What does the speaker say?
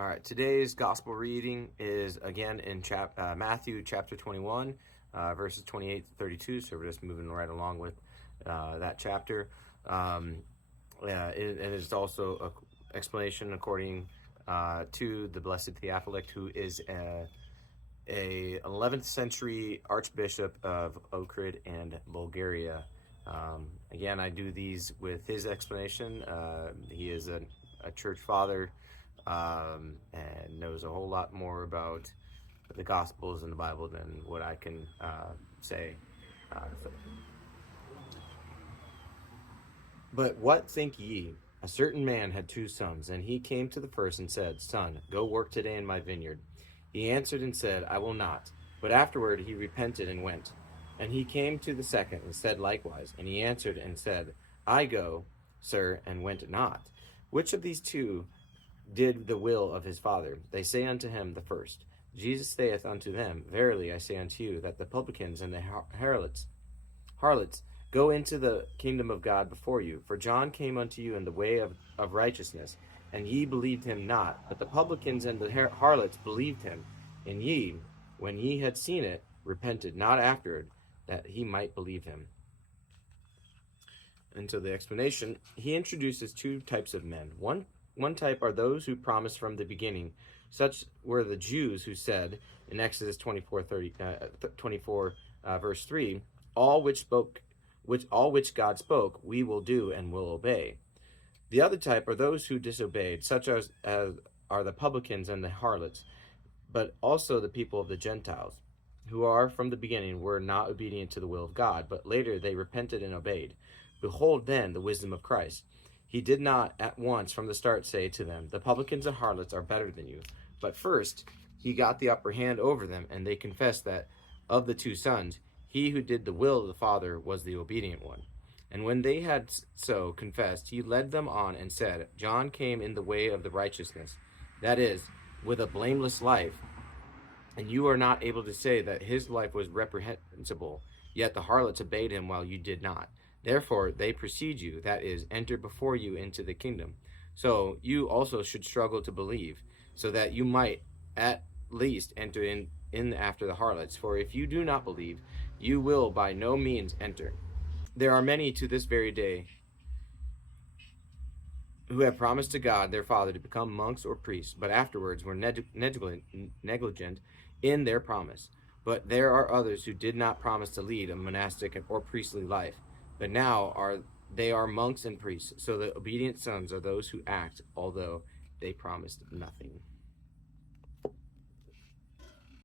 All right, today's gospel reading is again in Matthew chapter 21, verses 28 to 32. So we're just moving right along with that chapter. It is also an explanation according to the Blessed Theophylact, who is a 11th century archbishop of Ohrid and Bulgaria. Again, I do these with his explanation. He is a church father and knows a whole lot more about the Gospels and the Bible than what I can say. But what think ye? A certain man had 2 sons, and he came to the first and said, Son, go work today in my vineyard. He answered and said, I will not. But afterward he repented and went. And he came to the second and said likewise. And he answered and said, I go, sir, and went not. Which of these 2 did the will of his father? They say unto him, the first. Jesus saith unto them, Verily I say unto you, that the publicans and the harlots go into the kingdom of God before you. For John came unto you in the way of righteousness, and ye believed him not. But the publicans and the harlots believed him. And ye, when ye had seen it, repented not afterward, that he might believe him. And so the explanation, he introduces 2 types of men. One type are those who promised from the beginning. Such were the Jews who said in Exodus 24, verse 3, all which God spoke, we will do and will obey. The other type are those who disobeyed, such as are the publicans and the harlots, but also the people of the Gentiles, who are from the beginning were not obedient to the will of God, but later they repented and obeyed. Behold then the wisdom of Christ. He did not at once from the start say to them, the publicans and harlots are better than you. But first he got the upper hand over them, and they confessed that of the 2 sons, he who did the will of the Father was the obedient one. And when they had so confessed, he led them on and said, John came in the way of the righteousness, that is, with a blameless life. And you are not able to say that his life was reprehensible, yet the harlots obeyed him while you did not. Therefore they precede you, that is, enter before you into the kingdom. So you also should struggle to believe, so that you might at least enter in after the harlots. For if you do not believe, you will by no means enter. There are many to this very day who have promised to God their Father to become monks or priests, but afterwards were negligent in their promise. But there are others who did not promise to lead a monastic or priestly life, but now they are monks and priests. So the obedient sons are those who act, although they promised nothing.